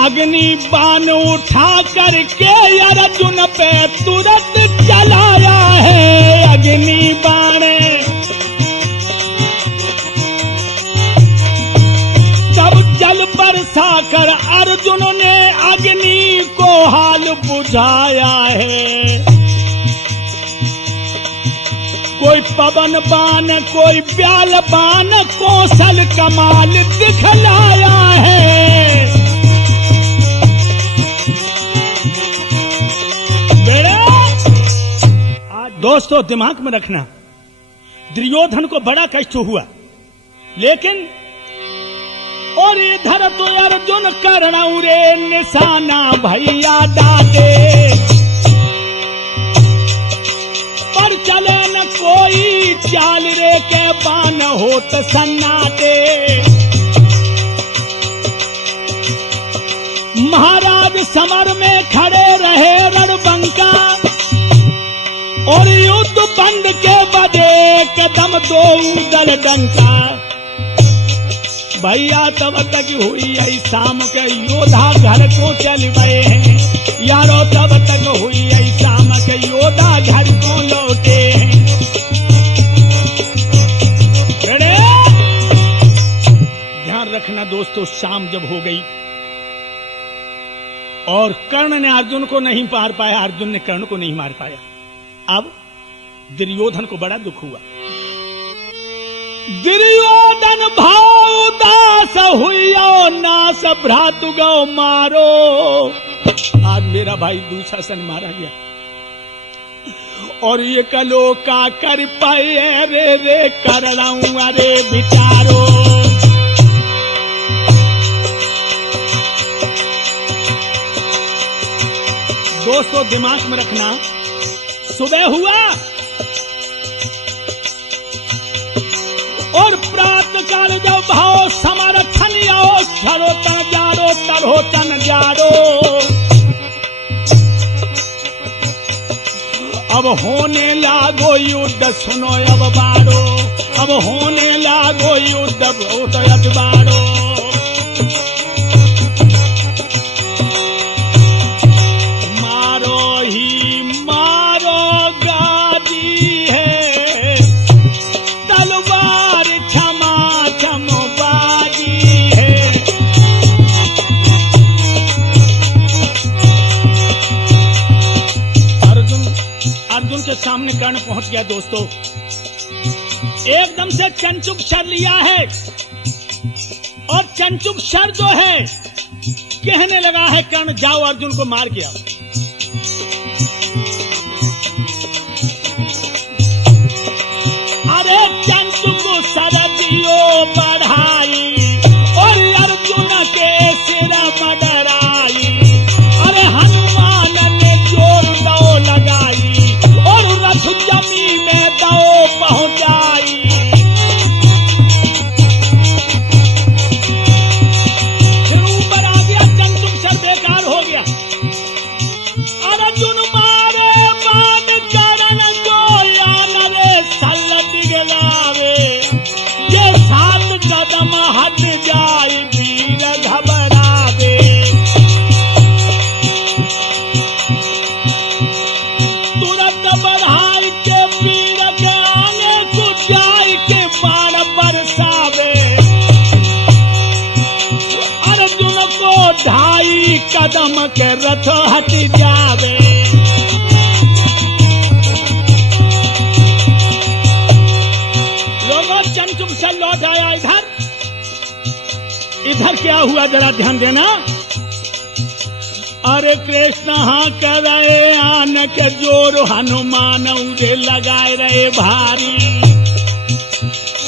अग्नि बाण उठा करके अर्जुन पे तुरंत चलाया है। अग्नि बाण तब जल बरसा कर अर्जुन ने अग्नि को हाल बुझाया है। कोई पवन बाण, कोई व्याल बाण, कौशल कमाल दिखलाया है। आज दोस्तों दिमाग में रखना, दुर्योधन को बड़ा कष्ट हुआ, लेकिन और इधर तो अर्जुन कर्णऊ रे निशाना भैया डाटे, पर चले न कोई चाल रे के बान होत सन्नाटे। महाराज समर में खड़े रहे रणबंका, और युद्ध बंद के बदे कदम दो दल डंका। भैया तब तक हुई आई शाम के योद्धा घर को चल गए हैं। यारो तब तक हुई आई शाम के योद्धा घर को लौटे हैं। ध्यान रखना दोस्तों, शाम जब हो गई और कर्ण ने अर्जुन को नहीं मार पाया, अर्जुन ने कर्ण को नहीं मार पाया, अब दुर्योधन को बड़ा दुख हुआ। दुर्योधन भाव दास हुइयो नास, भ्रातु गौ मारो। आज मेरा भाई दुशासन मारा गया, और ये कलो का कर पाए रे रे करणाऊ अरे विचारो। दोस्तों दिमाग में रखना, सुबह हुआ और प्रातः काल जब भाव समर्थन आओ, छरो तन जारो तरहो तन जारो। अब होने लागो युद्ध सुनो अब बारो, अब होने लागो युद्ध बहुत बारो। मारो ही मारो गादी है, तलवार क्षमा क्षम बाजी है। अर्जुन के सामने कर्ण पहुंच गया दोस्तों, एकदम से चंचुक शर लिया है, और चंचुक शर जो है कहने लगा है कर्ण जाओ अर्जुन को मार के आओ। अरे चंचुक शर दियो बढ़ाई, और अर्जुन के सिर मडराई। अरे हनुमान ने जोर दो लगाई, और रथ जमी में दो पहुंचाई। फिर ऊपर आ गया, चंचुक शर बेकार हो गया। अर्जुन मारे बाण करण को, यान रे सल दिगलावे। ये 7 कदम हट जाए वीर घबरावे। तुरंत बढ़ाई के वीर के आगे कुचाई के बाण बरसावे। अर्जुन को 2.5 कदम के रथ हट जावे। लोगों चंचुक से लौट आया इधर क्या हुआ जरा ध्यान देना। अरे कृष्ण हाँ कर रहे आन के जोर हनुमान उजे लगाए रहे भारी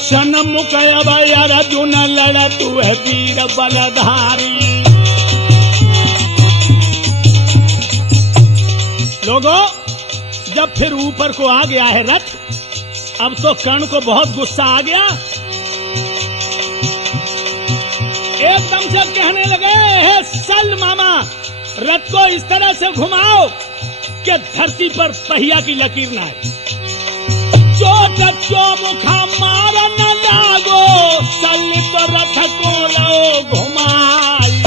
सन्मुख अभय अर्जुन लड़ तू है वीर बलधारी। लोगों जब फिर ऊपर को आ गया है रथ, अब तो कर्ण को बहुत गुस्सा आ गया, एकदम से कहने लगे हे सल मामा रथ को इस तरह से घुमाओ कि धरती पर पहिया की लकीर ना आए, चोट चौमुखा मार न लागो सल तो रथ को लो घुमाई।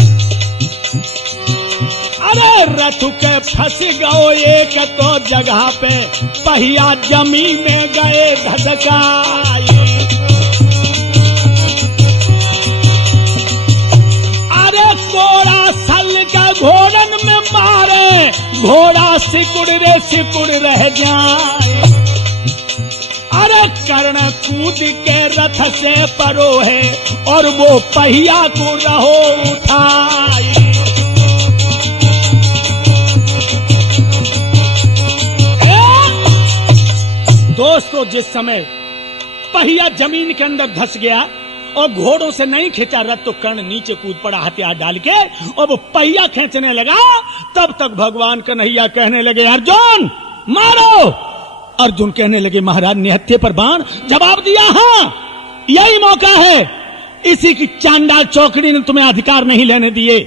अरे रथ के फंस गओ एक तो जगह पे पहिया जमीन में गए धधकाई। घोड़ा सल का घोड़न में मारे घोड़ा सिकुड़ रे सिकुड़ रह जाए। अरे कर्ण कूद के रथ से परो है और वो पहिया को रहो उठाए। दोस्तों जिस समय पहिया जमीन के अंदर धस गया और घोड़ों से नहीं खींचा रथ तो कर्ण नीचे कूद पड़ा हथियार डाल के और वो पहिया खींचने लगा। तब तक भगवान कन्हैया कहने लगे अर्जुन मारो। अर्जुन कहने लगे महाराज निहत्थे पर बाण। जवाब दिया हाँ यही मौका है, इसी की चांडाल चौकड़ी ने तुम्हें अधिकार नहीं लेने दिए,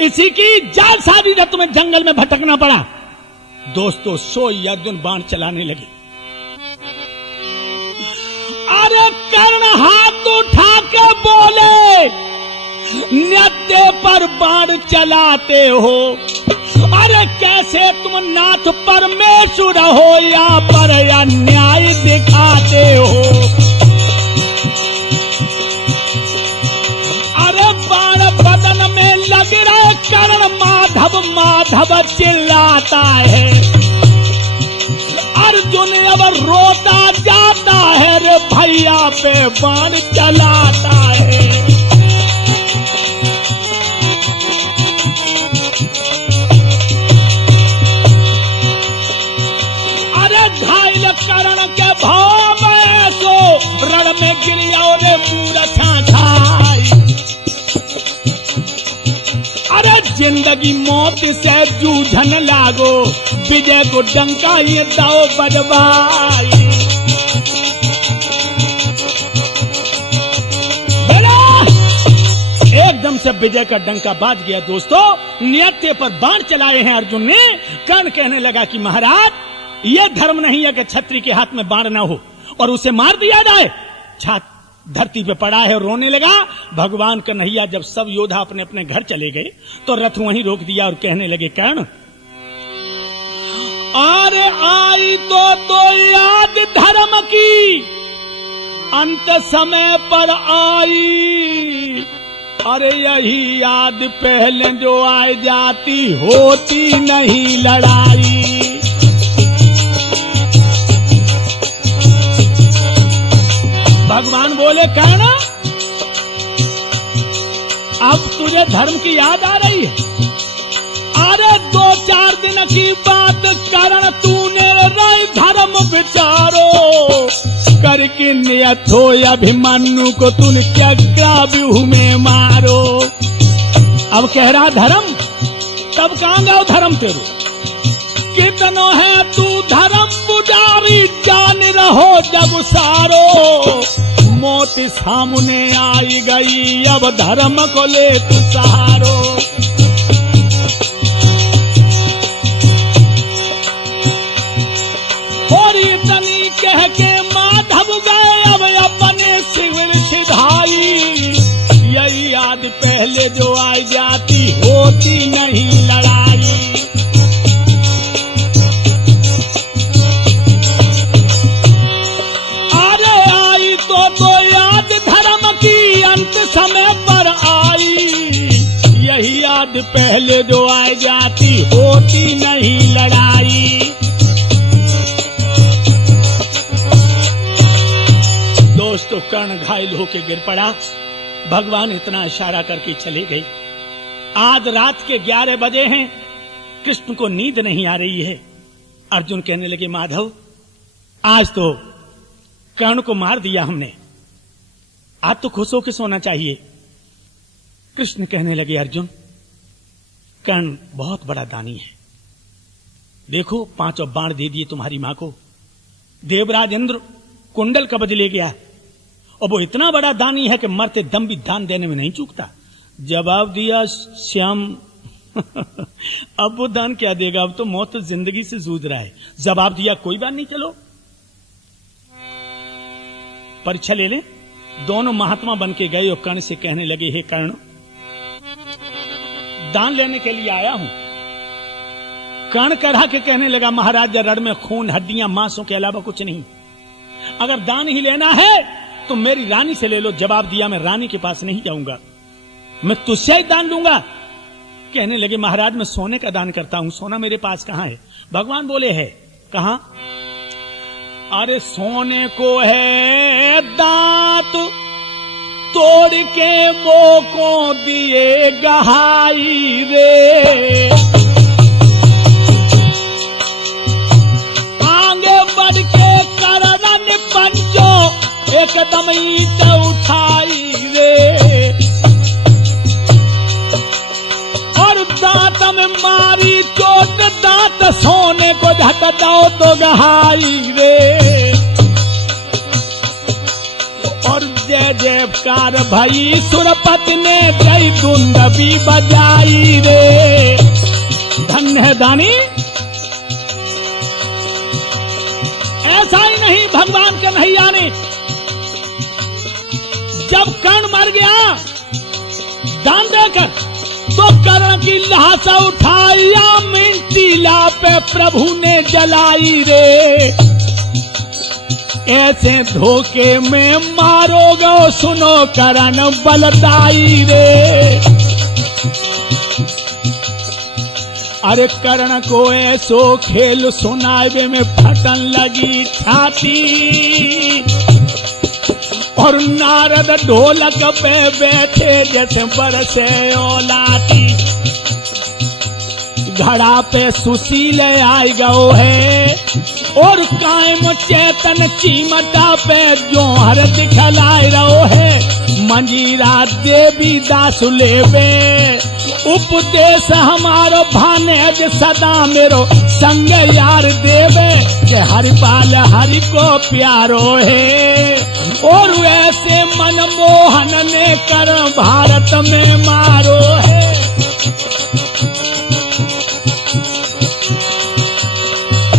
इसी की जालसाजी ने तुम्हें जंगल में भटकना पड़ा। दोस्तों सोई अर्जुन बाण चलाने लगे। अरे कर्ण हाथ उठा के बोले निहत्थे पर बाण चलाते हो, अरे कैसे तुम नाथ परमेश्वर हो या पर अन्याय दिखाते हो। अरे बाण बदन में लग रहा कर्ण माधव माधव चिल्लाता है। अर्जुन अब रोता जाता है रे भैया पे बाण चलाता है। अरे घायल कर्ण के भाव में सो रण में गिरिया रे मूर्छा छाई। अरे जिंदगी मौत से जूझन लागो विजय को डंका ये दाओ बजवाई। एकदम से विजय का डंका बाज गया। दोस्तों निहत्थे पर बाण चलाए हैं अर्जुन ने। कर्ण कहने लगा कि महाराज ये धर्म नहीं है कि छत्री के हाथ में बाण ना हो और उसे मार दिया जाए। छात्र धरती पे पड़ा है और रोने लगा। भगवान कन्हैया जब सब योद्धा अपने अपने घर चले गए तो रथ वहीं रोक दिया और कहने लगे कर्ण अरे आई तो याद धर्म की अंत समय पर आई। अरे यही याद पहले जो आ जाती होती नहीं लड़ाई। भगवान बोले कर्ण अब तुझे धर्म की याद आ रही है। अरे 2-4 दिन की बात कर्ण तूने रही धर्म विचारो करके नियत हो अभिमन्यु को तूने क्या व्यूह में मारो। अब कह रहा धर्म, तब कहां गया धर्म तेरे? कितनो है तू धर्म पुजारी जान रहो जब सारो। मौत सामने आई गई अब धर्म को ले तू सहारो। और इतनी कह के माधव गए अब अपने शिविर सिधाई। यही याद पहले जो आ जाती होती नहीं लड़ाई। तो याद धर्म की अंत समय पर आई। यही याद पहले जो आ जाती होती नहीं लड़ाई। दोस्तों कर्ण घायल होकर गिर पड़ा। भगवान इतना इशारा करके चले गए। आज रात के 11 बजे हैं कृष्ण को नींद नहीं आ रही है। अर्जुन कहने लगे माधव, आज तो कर्ण को मार दिया हमने, आज तो खुश होकर सोना चाहिए। कृष्ण कहने लगे अर्जुन, कर्ण बहुत बड़ा दानी है, देखो 5 बाण दे दिए तुम्हारी मां को, देवराज इंद्र कुंडल का बदले गया, और वो इतना बड़ा दानी है कि मरते दम भी दान देने में नहीं चूकता। जवाब दिया श्याम अब वो दान क्या देगा, अब तो मौत तो जिंदगी से जूझ रहा है। जवाब दिया कोई बात नहीं, चलो परीक्षा ले लें। दोनों महात्मा बन के गए और कर्ण से कहने लगे, हे कर्ण, दान लेने के लिए आया हूं। कर्ण कढ़ा के कहने लगा, महाराज रण में खून हड्डियां मांसों के अलावा कुछ नहीं, अगर दान ही लेना है तो मेरी रानी से ले लो। जवाब दिया, मैं रानी के पास नहीं जाऊंगा, मैं तुझसे ही दान लूंगा। कहने लगे महाराज मैं सोने का दान करता हूं, सोना मेरे पास कहां है। भगवान बोले है, कहां? अरे सोने को है दांत तोड़ के वो को दिए गहाई रे, आगे बढ़ के करन पंचो एकदम ईट उठाई रे, और दांत में मारी चोट, दांत सोने को झट दो तो गहाई रे, और जय जयकार भई सुरपति ने जय धुंद भी बजाई रे। धन्य है दानी। ऐसा ही नहीं, भगवान के नैया ने जब कर्ण मर गया दान देकर, तो कर्ण की लाश उठाया मिट्टीला पे प्रभु ने जलाई रे, ऐसे धोखे में मारोगे सुनो कर्ण बलदाई रे। अरे कर्ण को ऐसो खेल सुनावे में फटन लगी छाती, और नारद ढोलक पे बैठे जैसे बरसे ओलाती, घड़ा पे सुशील आई गो है, और कायम चेतन चीमटा पे जोहर दिखलाई रहो है, मंजीरा देवी दास लेवे उपदेश हमारो भानेज सदा मेरो संग यार देवे, के हरिपाल हरि को प्यारो है, और ऐसे मनमोहन ने कर भारत में मारो है।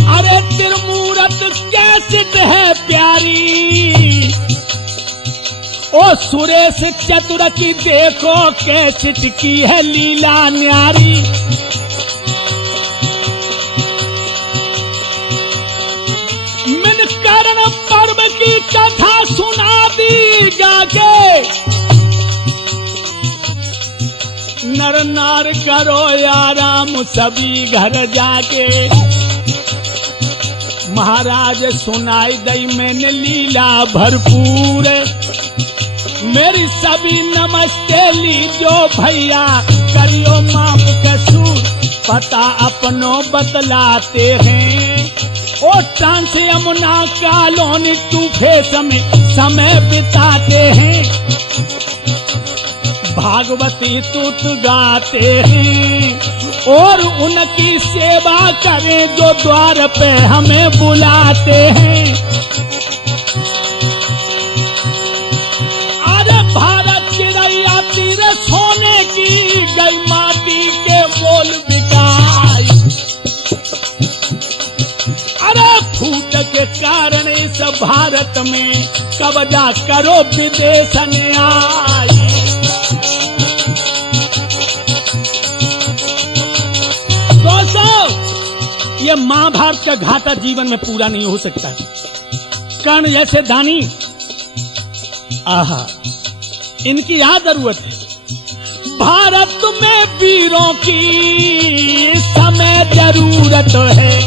अरे तिरमूरत कैसे है प्यारी, ओ सुरेश चतुर की देखो कैसिट की है लीला न्यारी, मन कर्ण पर्व की कथा सुना दी गाके, नर नार करो आराम सभी घर जाके, महाराज सुनाई दई मैंने लीला भरपूर, मेरी सभी नमस्ते लीजो भैया, करियो माफ कसूर, पता अपनो बतलाते हैं, ओ टान से यमुना कालोनी तूफे समय बिताते हैं, भागवती तुत गाते हैं, और उनकी सेवा करें जो द्वार पे हमें बुलाते हैं। अरे भारत चिड़ैया तीर सोने की गई माटी के मोल बिकाई, अरे फूट के कारण इस भारत में कब्जा करो विदेश ने आई। ये महाभारत का घाटा जीवन में पूरा नहीं हो सकता। कर्ण जैसे दानी, आहा, इनकी क्या जरूरत है। भारत में वीरों की समय जरूरत है,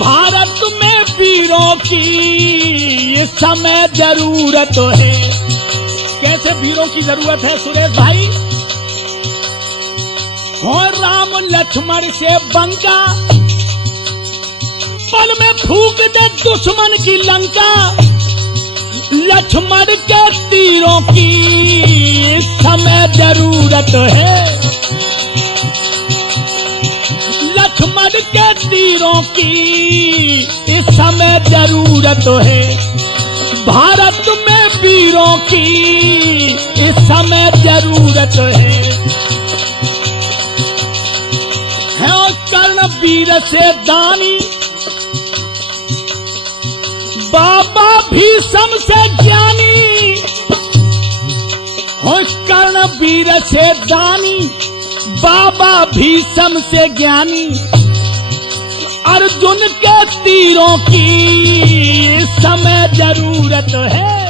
भारत में वीरों की समय जरूरत है। कैसे वीरों की जरूरत है सुरेश भाई? हो राम लक्ष्मण से बंका, पल में फूक दे दुश्मन की लंका। लक्ष्मण के तीरों की इस समय जरूरत है, लक्ष्मण के तीरों की इस समय जरूरत है। भारत में वीरों की इस समय जरूरत है और कर्ण वीर से दानी, बाबा भीष्म से ज्ञानी। हो कर्ण वीर से दानी, बाबा भीष्म से ज्ञानी। अर्जुन के तीरों की इस समय जरूरत है,